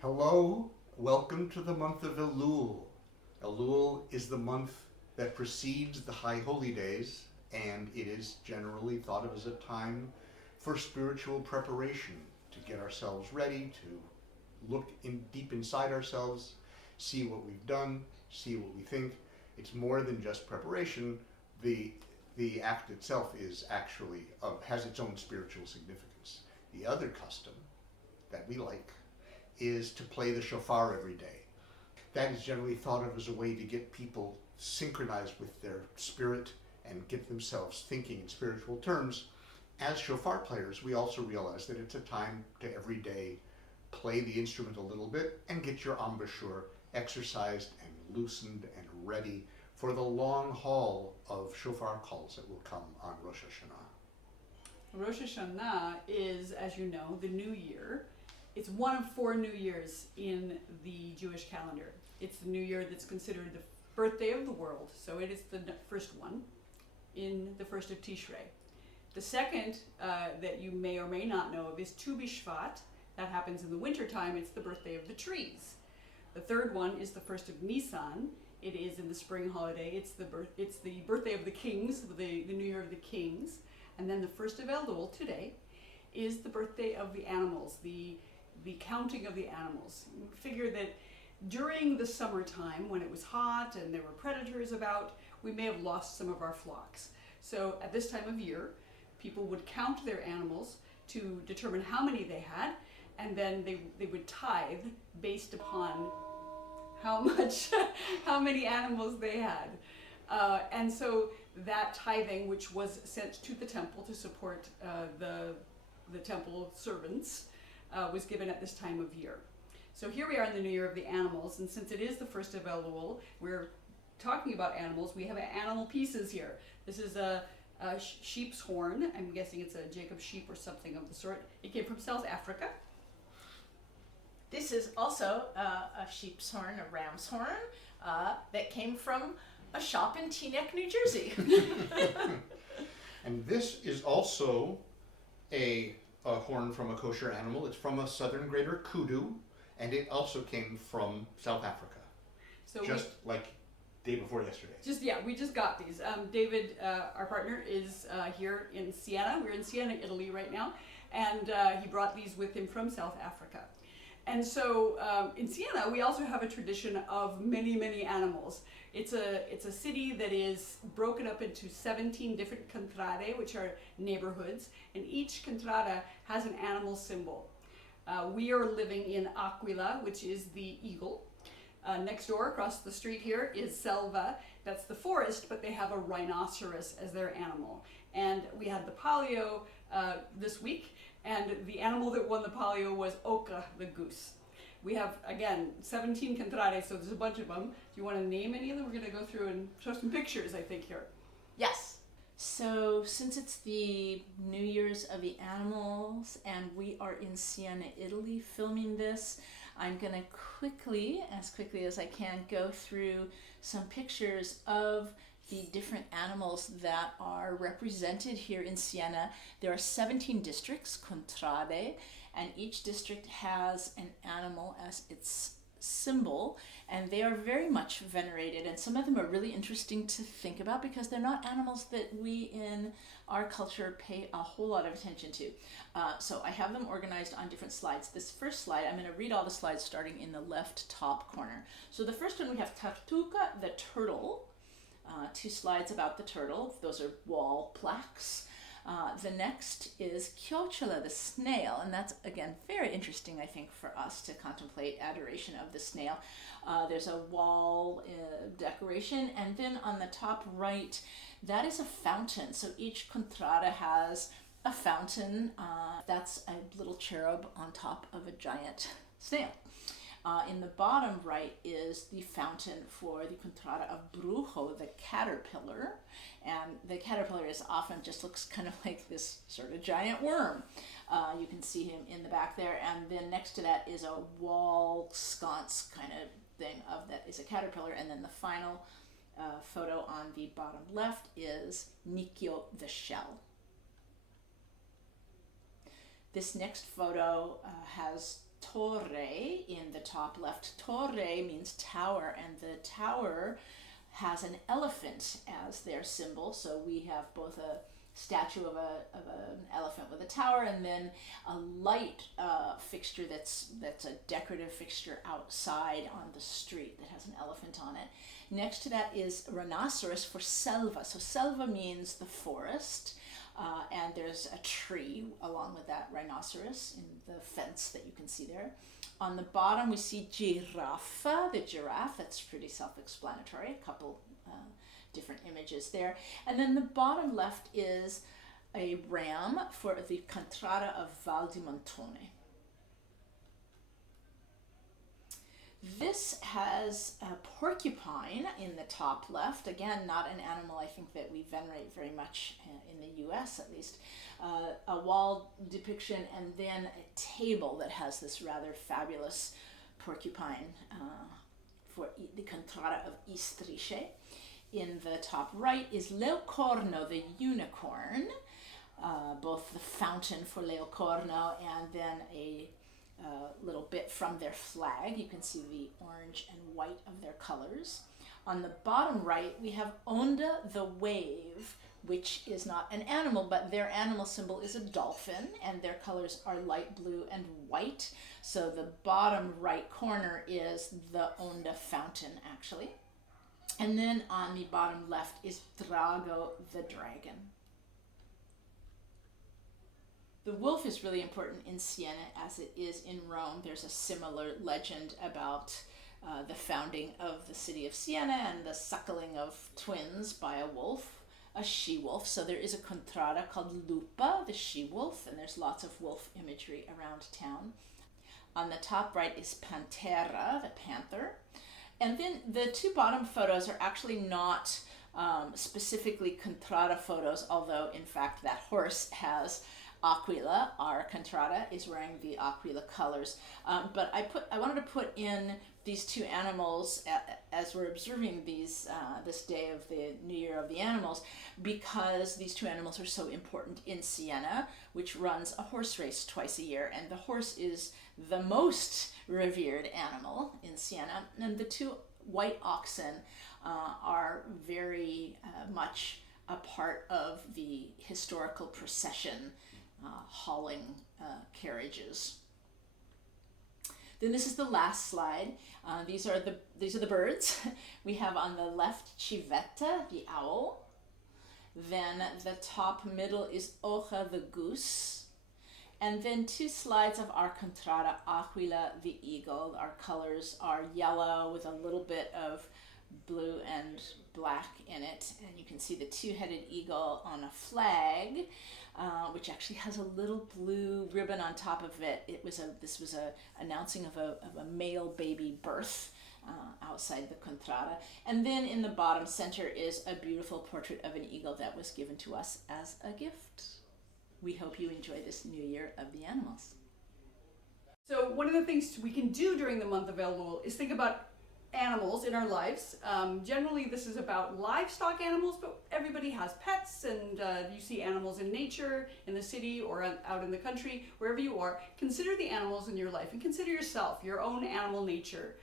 Hello, welcome to the month of Elul. Elul is the month that precedes the High Holy Days, and it is generally thought of as a time for spiritual preparation, to get ourselves ready, to look deep inside ourselves, see what we've done, see what we think. It's more than just preparation. The act itself is actually has its own spiritual significance. The other custom that we like is to play the shofar every day. That is generally thought of as a way to get people synchronized with their spirit and get themselves thinking in spiritual terms. As shofar players, we also realize that it's a time to every day play the instrument a little bit and get your embouchure exercised and loosened and ready for the long haul of shofar calls that will come on Rosh Hashanah. Rosh Hashanah is, as you know, the new year. It's one of 4 new years in the Jewish calendar. It's the new year that's considered the birthday of the world, so it is the first one in the first of Tishrei. The second that you may or may not know of is Tu B'Shvat. That happens in the wintertime. It's the birthday of the trees. The third one is the first of Nisan. It is in the spring holiday. It's the birthday of the kings, the new year of the kings. And then the first of Elul, today, is the birthday of the animals, the counting of the animals. Figure that during the summertime, when it was hot and there were predators about, we may have lost some of our flocks. So at this time of year, people would count their animals to determine how many they had, and then they would tithe based upon how many animals they had. And so that tithing, which was sent to the temple to support the temple servants, was given at this time of year. So here we are in the new year of the animals, and since it is the first of Elul, we're talking about animals. We have animal pieces here. This is a sheep's horn. I'm guessing it's a Jacob sheep or something of the sort. It came from South Africa. This is also a sheep's horn, a ram's horn, that came from a shop in Teaneck, New Jersey. And this is also a horn from a kosher animal. It's from a southern greater kudu, and it also came from South Africa. So like day before yesterday. We just got these. David, our partner, is here in Siena. We're in Siena, Italy right now, and he brought these with him from South Africa. And so in Siena, we also have a tradition of many, many animals. It's a city that is broken up into 17 different contrade, which are neighborhoods, and each contrada has an animal symbol. We are living in Aquila, which is the eagle. Next door, across the street here, is Selva. That's the forest, but they have a rhinoceros as their animal. And we had the palio this week, and the animal that won the palio was Oka, the goose. We have, again, 17 contrades, so there's a bunch of them. Do you want to name any of them? We're going to go through and show some pictures, I think, here. Yes. So since it's the New Year's of the animals, and we are in Siena, Italy, filming this, I'm going to as quickly as I can, go through some pictures of the different animals that are represented here in Siena. There are 17 districts, Contrade, and each district has an animal as its symbol, and they are very much venerated, and some of them are really interesting to think about because they're not animals that we in our culture pay a whole lot of attention to. So I have them organized on different slides. This first slide, I'm going to read all the slides starting in the left top corner. So the first one, we have Tartuka, the turtle. 2 slides about the turtle. Those are wall plaques. The next is Kyochela, the snail, and that's, again, very interesting, I think, for us to contemplate adoration of the snail. There's a wall decoration, and then on the top right, that is a fountain. So each contrada has a fountain. That's a little cherub on top of a giant snail. In the bottom right is the fountain for the contrada of Brujo, the caterpillar. And the caterpillar often just looks kind of like this sort of giant worm. You can see him in the back there. And then next to that is a wall sconce kind of thing of that is a caterpillar. And then the final photo on the bottom left is Nikio, the shell. This next photo has torre in the top left. Torre means tower, and the tower has an elephant as their symbol. So we have both a statue of an elephant with a tower, and then a light fixture that's a decorative fixture outside on the street that has an elephant on it. Next to that is rhinoceros for selva. So selva means the forest, and there's a tree along with that rhinoceros in the fence that you can see there. On the bottom we see giraffa, the giraffe. That's pretty self-explanatory. A couple different images there. And then the bottom left is a ram for the Contrade of Val di Montone. This has a porcupine in the top left. Again, not an animal I think that we venerate very much in the US at least. A wall depiction, and then a table that has this rather fabulous porcupine for the Contrade of Istrice. In the top right is Leocorno, the unicorn, both the fountain for Leocorno and then a little bit from their flag. You can see the orange and white of their colors. On the bottom right, we have Onda, the wave, which is not an animal, but their animal symbol is a dolphin, and their colors are light blue and white. So the bottom right corner is the Onda fountain, actually. And then on the bottom left is Drago, the dragon. The wolf is really important in Siena as it is in Rome. There's a similar legend about the founding of the city of Siena and the suckling of twins by a wolf, a she-wolf. So there is a contrada called Lupa, the she-wolf, and there's lots of wolf imagery around town. On the top right is Pantera, the panther. And then the two bottom photos are actually not specifically Contrade photos, although in fact that horse has Aquila. Our Contrade is wearing the Aquila colors. But I wanted to put in these two animals as we're observing these this day of the New Year of the Animals, because these two animals are so important in Siena, which runs a horse race twice a year, and the horse is the most revered animal in Siena. And the two white oxen are very much a part of the historical procession hauling carriages. Then this is the last slide. These are the birds. We have on the left Civetta, the owl. Then the top middle is Ocha, the goose. And then two slides of our Contrade, Aquila, the eagle. Our colors are yellow with a little bit of blue and black in it. And you can see the two-headed eagle on a flag, which actually has a little blue ribbon on top of it. This was a announcing of a male baby birth outside the Contrade. And then in the bottom center is a beautiful portrait of an eagle that was given to us as a gift. We hope you enjoy this New Year of the Animals. So one of the things we can do during the month of Elul is think about animals in our lives. Generally this is about livestock animals, but everybody has pets, and you see animals in nature, in the city or out in the country, wherever you are. Consider the animals in your life and consider yourself, your own animal nature.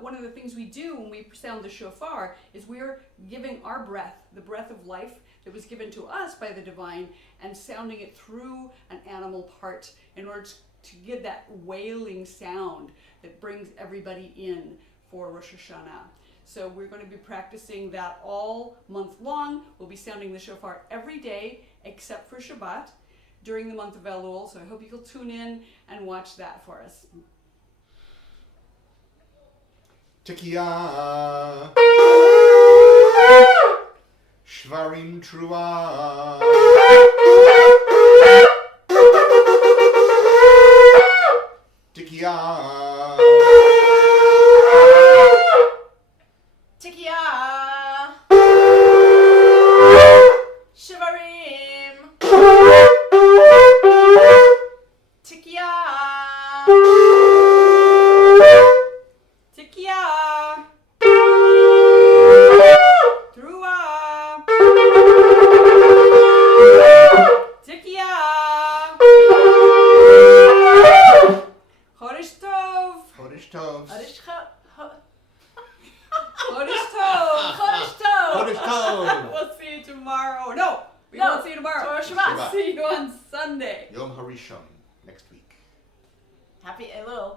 One of the things we do when we sound the shofar is we're giving our breath, the breath of life that was given to us by the divine, and sounding it through an animal part in order to get that wailing sound that brings everybody in for Rosh Hashanah. So we're going to be practicing that all month long. We'll be sounding the shofar every day except for Shabbat during the month of Elul. So I hope you'll tune in and watch that for us. Tekiah, Shvarim Trua, Tekiah, Tekiah, Shivarim, Tekiah, Tekiah, Trua, Chodesh Tov! Chodesh Tov. Chodesh Chodesh Tov! Chodesh Tov. Chodesh Tov. We'll see you tomorrow. No, we No, won't see you tomorrow. Torah Shabbat. Shabbat. See you on Sunday. Yom HaRishon next week. Happy Elul.